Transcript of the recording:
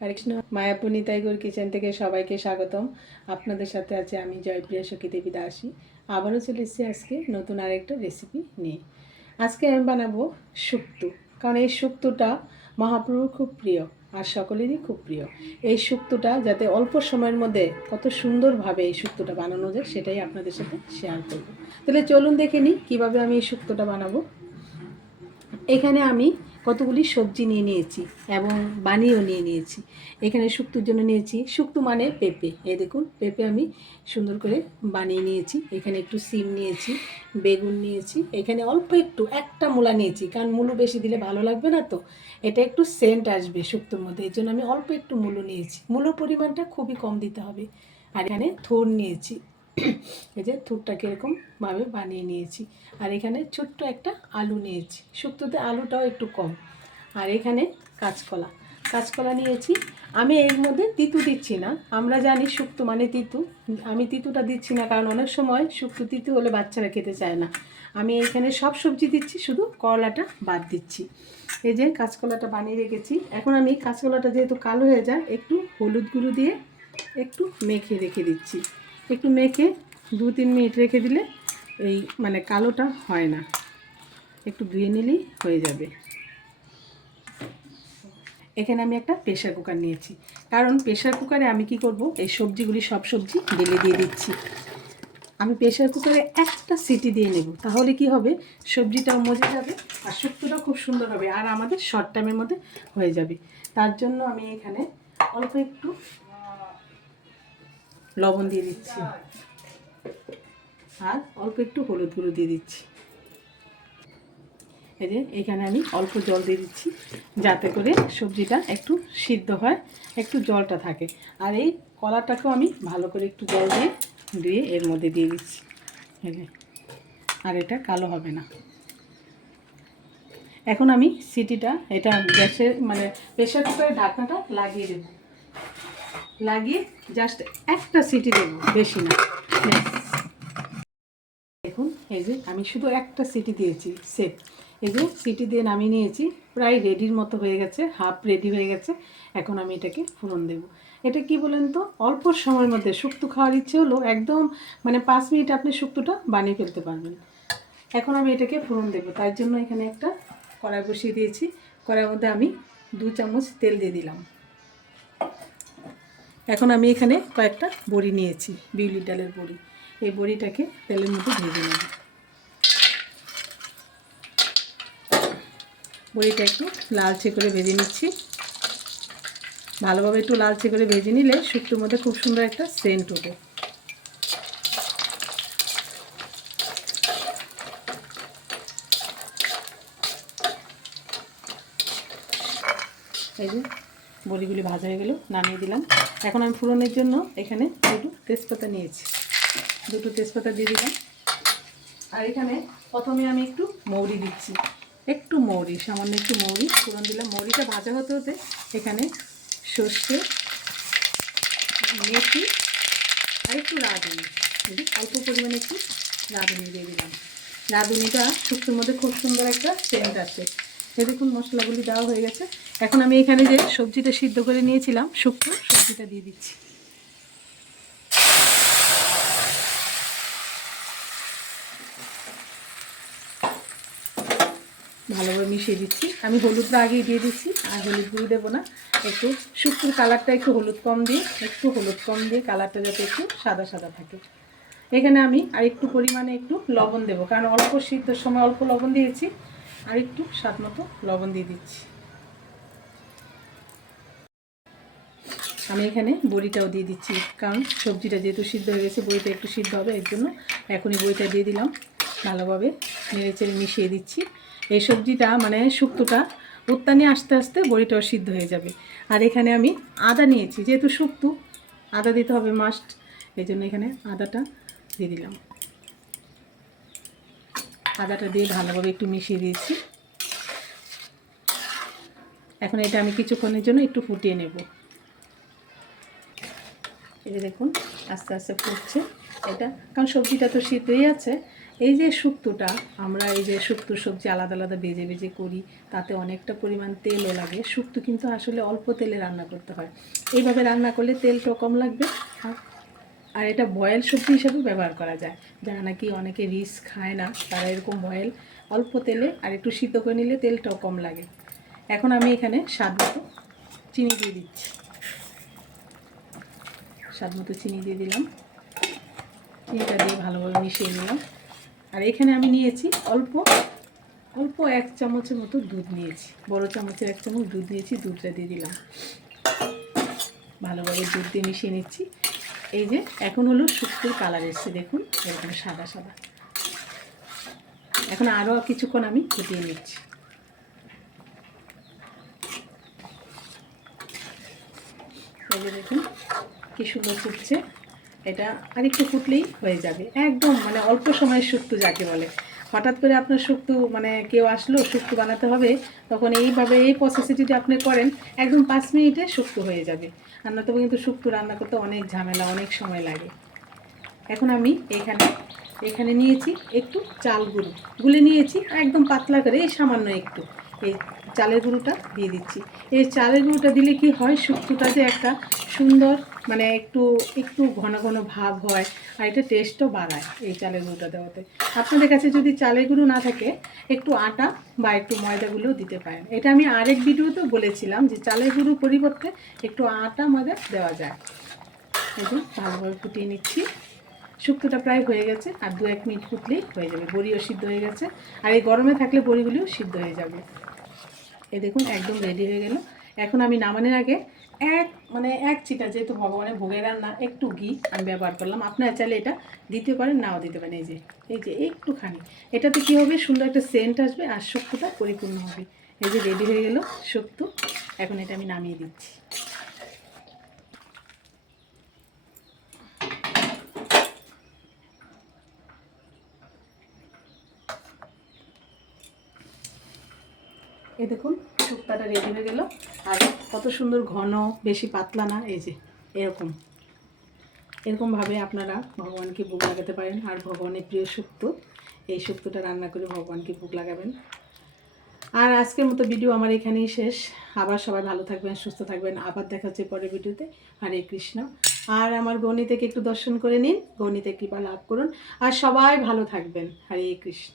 হরে Krishna. Mayapur Nitai Gour kitchen থেকে সবাইকে স্বাগতম। আপনাদের সাথে আছে আমি জয়প্রিয়া সখী দেবী দাসী। আবারও চলে এসেছি আজকে নতুন আরেকটা রেসিপি নিয়ে। আজকে আমি বানাবো শুক্তো, কারণ এই শুক্তোটা মহাপ্রভুর খুব প্রিয় আর সকলেরই খুব প্রিয়। এই শুক্তোটা যাতে অল্প সময়ের মধ্যে কত সুন্দরভাবে এই শুক্তোটা বানানো যায় সেটাই আপনাদের সাথে শেয়ার করব। তাহলে চলুন দেখে নিই কীভাবে আমি এই শুক্তোটা বানাবো। এখানে আমি কতগুলি সবজি নিয়ে নিয়েছি এবং বানিয়েও নিয়ে নিয়েছি। এখানে শুক্তোর জন্য নিয়েছি, শুক্তো মানে পেঁপে। এই দেখুন পেঁপে আমি সুন্দর করে বানিয়ে নিয়েছি। এখানে একটু সিম নিয়েছি, বেগুন নিয়েছি, এখানে অল্প একটু একটা মূলা নিয়েছি, কারণ মূলো বেশি দিলে ভালো লাগবে না, তো এটা একটু সেন্ট আসবে শুক্তোর মধ্যে, এই জন্য আমি অল্প একটু মূলো নিয়েছি। মূলোর পরিমাণটা খুবই কম দিতে হবে। আর এখানে থোড় নিয়েছি, এই যে থুরটাকে এরকমভাবে বানিয়ে নিয়েছি। আর এখানে ছোট্ট একটা আলু নিয়েছি, শুক্তোতে আলুটাও একটু কম। আর এখানে কাঁচকলা নিয়েছি। আমি এর মধ্যে তিতু দিচ্ছি না, আমরা জানি শুক্তো মানে তিতু, আমি তিতুটা দিচ্ছি না, কারণ অনেক সময় শুক্তো তিতু হলে বাচ্চারা খেতে চায় না। আমি এখানে সব সবজি দিচ্ছি, শুধু করলাটা বাদ দিচ্ছি। এই যে কাঁচকলাটা বানিয়ে রেখেছি। এখন আমি কাঁচকলাটা যেহেতু কালো হয়ে যায়, একটু হলুদ গুঁড়ো দিয়ে একটু মেখে রেখে দিচ্ছি। একটু মেখে 2-3 মিনিট রেখে দিলে এই মানে কালোটা হয় না, একটু ধুয়ে নিলেই হয়ে যাবে। এখানে আমি একটা প্রেশার কুকার নিয়েছি, কারণ প্রেশার কুকারে আমি কি করব, এই সবজিগুলি সব সবজি ঢেলে দিয়ে দিচ্ছি। আমি প্রেশার কুকারে একটা সিটি দিয়ে নেব, তাহলে কি হবে, সবজিটাও মজে যাবে আর শুক্তোটাও খুব সুন্দর হবে আর আমাদের শর্ট টাইমের মধ্যে হয়ে যাবে। তার জন্য আমি এখানে অল্প একটু লবণ দিয়ে দিচ্ছি আর অল্প একটু হলুদ গুঁড়ো দিয়ে দিচ্ছি। এই যে এখানে আমি অল্প জল দিয়ে দিচ্ছি, যাতে করে সবজিটা একটু সিদ্ধ হয়, একটু জলটা থাকে। আর এই কলাটাকেও আমি ভালো করে একটু জল দিয়ে এর মধ্যে দিয়ে দিচ্ছি। এই যে, আর এটা কালো হবে না। এখন আমি সিটিটা এটা গ্যাসের মানে প্রেশার কুকারের ঢাকনাটা লাগিয়ে দেব, লাগিয়ে জাস্ট একটা সিটি দেবো, বেশি না। দেখুন এই যে আমি শুধু একটা সিটি দিয়েছি, সেট। এই যে সিটি দিয়ে নামিয়ে নিয়েছি, প্রায় রেডির মতো হয়ে গেছে, হাফ রেডি হয়ে গেছে। এখন আমি এটাকে ফোড়ন দেব। এটা কি বলেন তো, অল্প সময়ের মধ্যে শুক্তো খাওয়ার ইচ্ছে হলো, একদম মানে 5 মিনিট আপনি শুক্তোটা বানিয়ে ফেলতে পারবেন। এখন আমি এটাকে ফোড়ন দেব, তার জন্য এখানে একটা কড়াই বসিয়ে দিয়েছি। কড়াইয়ের মধ্যে আমি 2 চামচ তেল দিয়ে দিলাম। এখন আমি এখানে কয়েকটা বড়ি নিয়েছি, বিউলির ডালের বড়ি। এই বড়িটাকে তেলের মধ্যে ভেজে নেব। বড়িটা একটু লালচে করে ভেজে নিচ্ছি। ভালোভাবে একটু লালচে করে ভেজে নিলে শুক্তোর মধ্যে খুব সুন্দর একটা সেন্ট ওঠে। এই যে বড়িগুলি ভাজা হয়ে গেল, নামিয়ে দিলাম। এখন আমি ফোড়নের জন্য এখানে দুটো তেজপাতা নিয়েছি, দুটো তেজপাতা দিয়ে দিলাম। আর এখানে প্রথমে আমি একটু মৌরি দিচ্ছি, একটু মৌরি, সামান্য একটু মৌরি ফোড়ন দিলাম। মৌরিটা ভাজা হতে হতে এখানে সর্ষে, মেথি আর একটু রাঁধুনি, অল্প পরিমাণে একটু রাঁধুনি দিয়ে দিলাম। রাঁধুনিটা শুক্তোর মধ্যে খুব সুন্দর একটা সেন্ট আসে। এই দেখুন মশলাগুলি দেওয়া হয়ে গেছে। এখন আমি এখানে যে সবজিটা সিদ্ধ করে নিয়েছিলাম শুক্তো, সবজিটা দিয়ে দিচ্ছি। ভালোভাবে মিশিয়ে দিচ্ছি। আমি হলুদটা আগেই দিয়ে দিচ্ছি, আর হলুদ গুঁড়ো দেবো না। একটু শুক্তোর কালারটা একটু হলুদ কম দিয়ে কালারটা যাতে একটু সাদা সাদা থাকে। এখানে আমি আর একটু পরিমাণে একটু লবণ দেবো, কারণ অল্প সিদ্ধর সময় অল্প লবণ দিয়েছি, আর একটু স্বাদ মতো লবণ দিয়ে দিচ্ছি। আমি এখানে বড়িটাও দিয়ে দিচ্ছি, কারণ সবজিটা যেহেতু সিদ্ধ হয়ে গেছে, বড়িটা একটু সিদ্ধ হবে, এর জন্য এখনই বড়িটা দিয়ে দিলাম। ভালোভাবে নেড়েচেড়ে মিশিয়ে দিচ্ছি। এই সবজিটা মানে শুক্তোটা উত্তানি আস্তে আস্তে বড়িটাও সিদ্ধ হয়ে যাবে। আর এখানে আমি আদা নিয়েছি, যেহেতু শুক্তো আদা দিতে হবে মাস্ট, এই জন্য এখানে আদাটা দিয়ে দিলাম। আদাটা দিয়ে ভালোভাবে একটু মিশিয়ে দিয়েছি। এখন এটা আমি কিছুক্ষণের জন্য একটু ফুটিয়ে নেব। এই যে দেখুন আস্তে আস্তে ফুটছে এটা, কারণ সবজিটা তো সিদ্ধই আছে, এই যে শুক্তোটা আমরা এই যে শুক্তো সবজি আলাদা আলাদা ভেজে ভেজে করি, তাতে অনেকটা পরিমাণ তেলও লাগে। শুক্তো কিন্তু আসলে অল্প তেলে রান্না করতে হয়। এইভাবে রান্না করলে তেলটাও কম লাগবে, আর এটা বয়েল সবজি হিসাবে ব্যবহার করা যায়। যারা নাকি অনেকে রিচ খায় না, তারা এরকম বয়েল অল্প তেলে আর একটু সিদ্ধ করে নিলে তেলটাও কম লাগে। এখন আমি এখানে স্বাদ মতো চিনি দিয়ে দিচ্ছি। স্বাদ মতো চিনি দিয়ে দিলাম। চিনিটা দিয়ে ভালোভাবে মিশিয়ে নিলাম। আর এখানে আমি নিয়েছি অল্প অল্প 1 চামচের মতো দুধ নিয়েছি, বড় চামচের 1 চামচ দুধ নিয়েছি। দুধটা দিয়ে দিলাম, ভালোভাবে দুধ দিয়ে মিশিয়ে নিচ্ছি। এই যে এখন হলো শুক্তোর কালার এসছে, দেখুন এরকম সাদা সাদা। এখন আরও কিছুক্ষণ আমি ফুটিয়ে নিচ্ছি। এই যে দেখুন কি সুন্দর ফুটছে। এটা আরেকটু ফুটলেই হয়ে যাবে, একদম মানে অল্প সময়ের শুক্তো যাকে বলে। হঠাৎ করে আপনার শুক্তো মানে কেউ আসলো শুক্তো বানাতে হবে, তখন এইভাবে এই প্রসেসে যদি আপনি করেন একদম 5 মিনিটে শুক্তো হয়ে যাবে। আর না তবে কিন্তু শুক্তো রান্না করতে অনেক ঝামেলা, অনেক সময় লাগে। এখন আমি এখানে নিয়েছি একটু চাল গুঁড়ো, গুলে নিয়েছি একদম পাতলা করে, এই সামান্য একটু এই চালের গুঁড়োটা দিয়ে দিচ্ছি। এই চালের গুঁড়োটা দিলে কি হয়, শুক্তোটা যে একটা সুন্দর মানে একটু একটু ঘন ঘন ভাব হয়, আর এটা টেস্টও বাড়ায় এই চালের গুঁড়োটা দেওয়াতে। আপনাদের কাছে যদি চালের গুঁড়ো না থাকে, একটু আটা বা একটু ময়দাগুলোও দিতে পারেন। এটা আমি আরেক ভিডিওতেও বলেছিলাম যে চালের গুঁড়োর পরিবর্তে একটু আটা ময়দা দেওয়া যায়। এই যে ভালোভাবে ফুটিয়ে নিচ্ছি। শুক্তোটা প্রায় হয়ে গেছে, আর 2-1 মিনিট ফুটলেই হয়ে যাবে। বড়িও সিদ্ধ হয়ে গেছে, আর এই গরমে থাকলে বড়িগুলিও সিদ্ধ হয়ে যাবে। এই দেখুন একদম রেডি হয়ে গেল। এখন আমি নামানোর আগে এক চিটা, যেহেতু ভগবানের ভোগের রান্না, একটু ঘি আমি ব্যবহার করলাম। আপনারা চাইলে এটা দিতে পারেন, নাও দিতে পারেন। এই যে একটুখানি, এটাতে কী হবে, সুন্দর একটা সেন্ট আসবে আর শুক্তোটা পরিপূর্ণ হবে। এই যে রেডি হয়ে গেল শুক্তো। এখন এটা আমি নামিয়ে দিচ্ছি। এই দেখুন শুক্তাটা রেডি হয়ে গেল, আর কত সুন্দর ঘন, বেশি পাতলা না। এই যে এরকমভাবে আপনারা ভগবানকে ভোগ লাগাতে পারেন। আর ভগবানের প্রিয় শুক্তো, এই শুক্তোটা রান্না করে ভগবানকে ভোগ লাগাবেন। আর আজকের মতো ভিডিও আমার এখানেই শেষ। আবার সবাই ভালো থাকবেন, সুস্থ থাকবেন। আবার দেখা হচ্ছে পরের ভিডিওতে। হরে কৃষ্ণ। আর আমার গৌনি থেকে একটু দর্শন করে নিন, গৌনিতে কৃপা লাভ করুন, আর সবাই ভালো থাকবেন। হরে কৃষ্ণ।